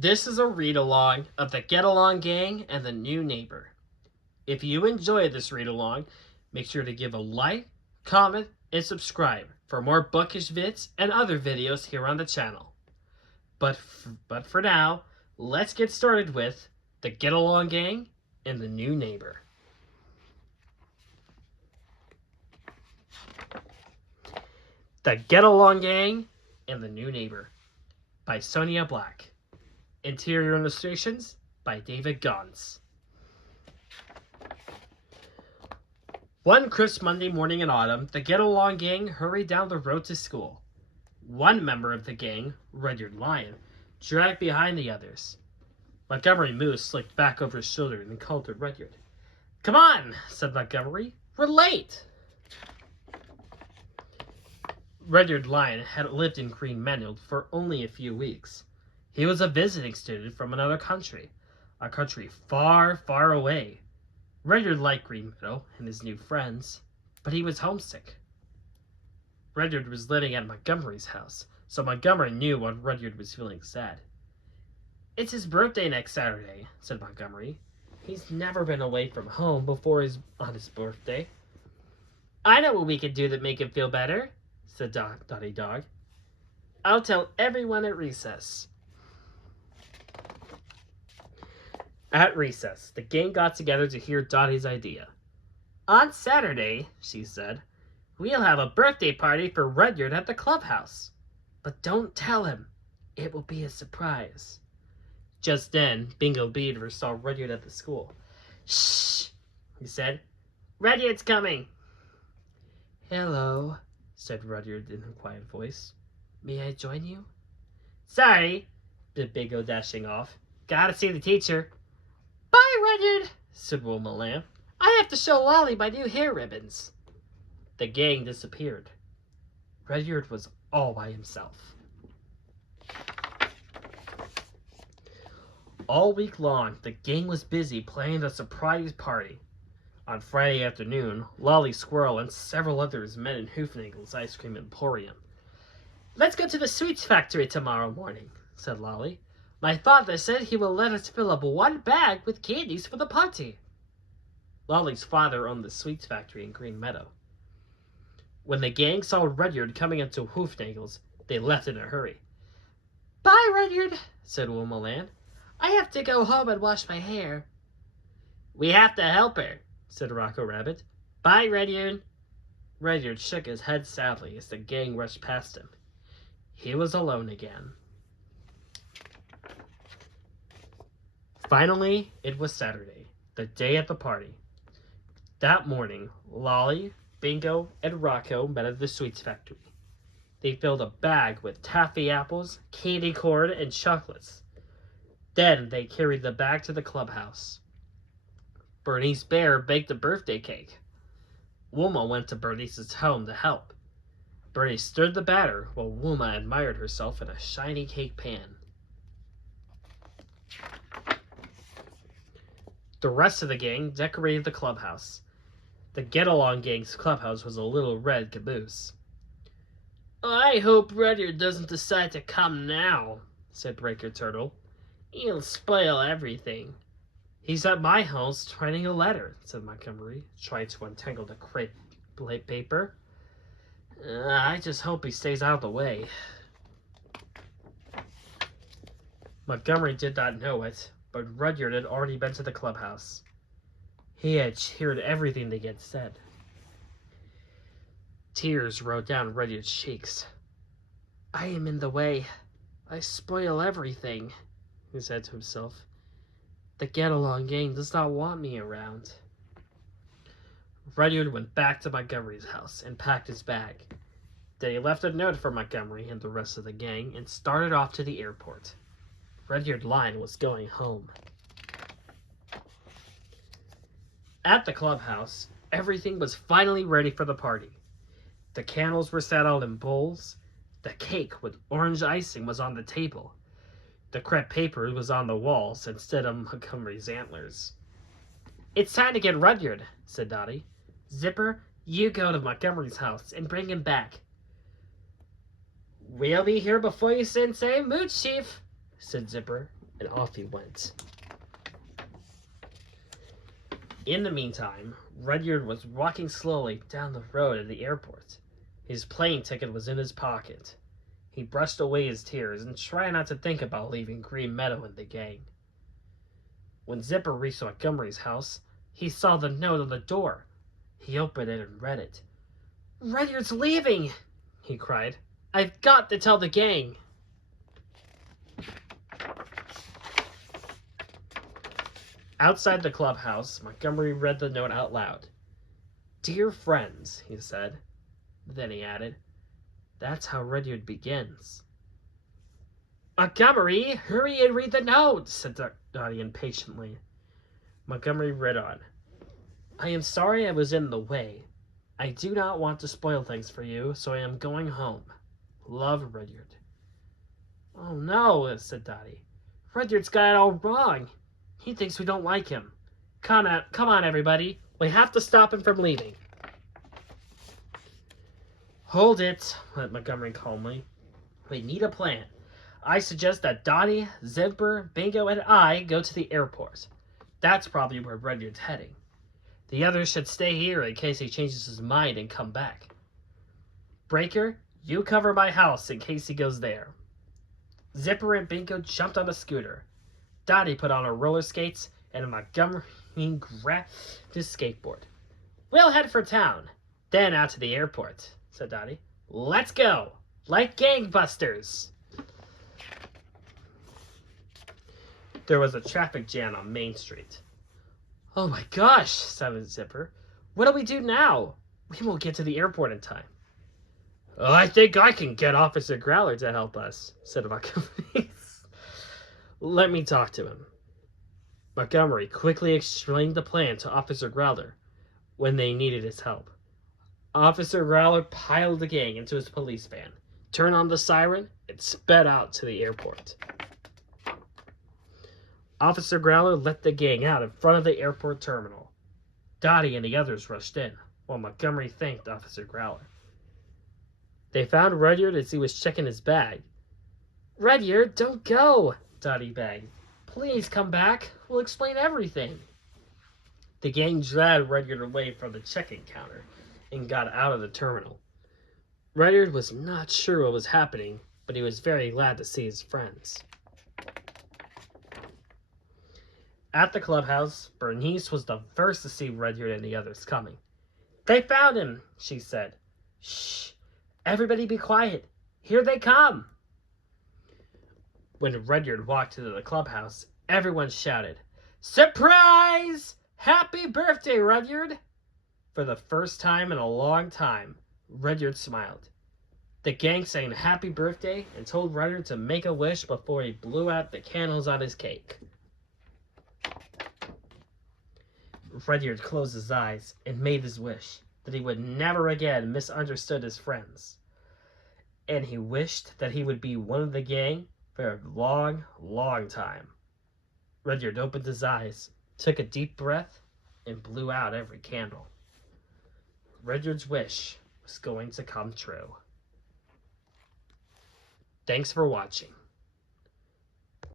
This is a read-along of the Get Along Gang and the New Neighbor. If you enjoy this read-along, make sure to give a like, comment, and subscribe for more Bookish vids and other videos here on the channel. But for now, let's get started with the Get Along Gang and the New Neighbor. The Get Along Gang and the New Neighbor by Sonia Black. Interior illustrations by David Gons. One crisp Monday morning in autumn, the Get Along Gang hurried down the road to school. One member of the gang, Rudyard Lion, dragged behind the others. Montgomery Moose slicked back over his shoulder and called to Rudyard. "Come on," said Montgomery. "We're late." Rudyard Lion had lived in Green Meadow for only a few weeks. He was a visiting student from another country, a country far, far away. Rudyard liked Green Meadow and his new friends, but he was homesick. Rudyard was living at Montgomery's house, so Montgomery knew when Rudyard was feeling sad. "It's his birthday next Saturday," said Montgomery. "He's never been away from home before on his birthday." "I know what we can do to make him feel better," said Dotty Dog. "I'll tell everyone at recess." At recess, the gang got together to hear Dotty's idea. "On Saturday," she said, "we'll have a birthday party for Rudyard at the clubhouse. But don't tell him. It will be a surprise." Just then, Bingo Beaver saw Rudyard at the school. "Shh," he said. "Rudyard's coming." "Hello," said Rudyard in a quiet voice. "May I join you?" "Sorry," said Bingo, dashing off. "Gotta see the teacher." "Bye, Rudyard," said Wilma Lamb. "I have to show Lolly my new hair ribbons." The gang disappeared. Rudyard was all by himself. All week long, the gang was busy planning the surprise party. On Friday afternoon, Lolly Squirrel and several others met in Hoofnagel's ice cream emporium. "Let's go to the sweets factory tomorrow morning," said Lolly. "My father said he will let us fill up one bag with candies for the party." Lolly's father owned the sweets factory in Green Meadow. When the gang saw Rudyard coming into Hoofnagel's, they left in a hurry. "Bye, Rudyard," said Wilma Lamb. "I have to go home and wash my hair." "We have to help her," said Rocco Rabbit. "Bye, Rudyard." Rudyard shook his head sadly as the gang rushed past him. He was alone again. Finally, it was Saturday, the day of the party. That morning, Lolly, Bingo, and Rocco met at the sweets factory. They filled a bag with taffy apples, candy corn, and chocolates. Then they carried the bag to the clubhouse. Bernice Bear baked a birthday cake. Wilma went to Bernice's home to help. Bernice stirred the batter while Wilma admired herself in a shiny cake pan. The rest of the gang decorated the clubhouse. The Get Along Gang's clubhouse was a little red caboose. "I hope Rudyard doesn't decide to come now," said Breaker Turtle. "He'll spoil everything." "He's at my house writing a letter," said Montgomery, trying to untangle the crepe paper. "I just hope he stays out of the way." Montgomery did not know it, but Rudyard had already been to the clubhouse. He had heard everything they had said. Tears rolled down Rudyard's cheeks. "I am in the way. I spoil everything," he said to himself. "The Get Along Gang does not want me around." Rudyard went back to Montgomery's house and packed his bag. Then he left a note for Montgomery and the rest of the gang and started off to the airport. Rudyard Lion was going home. At the clubhouse, everything was finally ready for the party. The candles were set out in bowls. The cake with orange icing was on the table. The crepe paper was on the walls instead of Montgomery's antlers. "It's time to get Rudyard," said Dotty. "Zipper, you go to Montgomery's house and bring him back." "We'll be here before you say mooch, Chief," said Zipper. and off he went. In the meantime, Rudyard was walking slowly down the road at the airport. His plane ticket was in his pocket. He brushed away his tears and tried not to think about leaving Green Meadow and the gang. When Zipper reached Montgomery's house, he saw the note on the door. He opened it and read it. "Rudyard's leaving!" he cried. "I've got to tell the gang!" Outside the clubhouse, Montgomery read the note out loud. "Dear friends," he said. Then he added, "That's how Rudyard begins." "Montgomery, hurry and read the note," said Dottie impatiently. Montgomery read on. "I am sorry I was in the way. I do not want to spoil things for you, so I am going home. Love, Rudyard." "Oh no," said Dottie. "Rudyard's got it all wrong. He thinks we don't like him. Come on, everybody. We have to stop him from leaving." "Hold it," said Montgomery calmly. "We need a plan. I suggest that Dottie, Zipper, Bingo, and I go to the airport. That's probably where Rudyard's heading. The others should stay here in case he changes his mind and come back. Breaker, you cover my house in case he goes there." Zipper and Bingo jumped on a scooter. Dottie put on her roller skates, and Montgomery grabbed his skateboard. "We'll head for town, then out to the airport," said Dottie. "Let's go, like gangbusters." There was a traffic jam on Main Street. "Oh my gosh," sounded Zipper. "What'll we do now? We won't get to the airport in time." "I think I can get Officer Growler to help us," said Montgomery. "Let me talk to him." Montgomery quickly explained the plan to Officer Growler when they needed his help. Officer Growler piled the gang into his police van, turned on the siren, and sped out to the airport. Officer Growler let the gang out in front of the airport terminal. Dottie and the others rushed in, while Montgomery thanked Officer Growler. They found Rudyard as he was checking his bag. "Rudyard, don't go," Dottie begged. "Please come back. We'll explain everything." The gang dragged Rudyard away from the check-in counter and got out of the terminal. Rudyard was not sure what was happening, but he was very glad to see his friends. At the clubhouse, Bernice was the first to see Rudyard and the others coming. "They found him," she said. "Shh! Everybody be quiet. Here they come!" When Rudyard walked into the clubhouse, everyone shouted, "Surprise! Happy birthday, Rudyard!" For the first time in a long time, Rudyard smiled. The gang sang happy birthday and told Rudyard to make a wish before he blew out the candles on his cake. Rudyard closed his eyes and made his wish that he would never again misunderstood his friends. And he wished that he would be one of the gang for a long, long time. Rudyard opened his eyes, took a deep breath, and blew out every candle. Rudyard's wish was going to come true. Thanks for watching.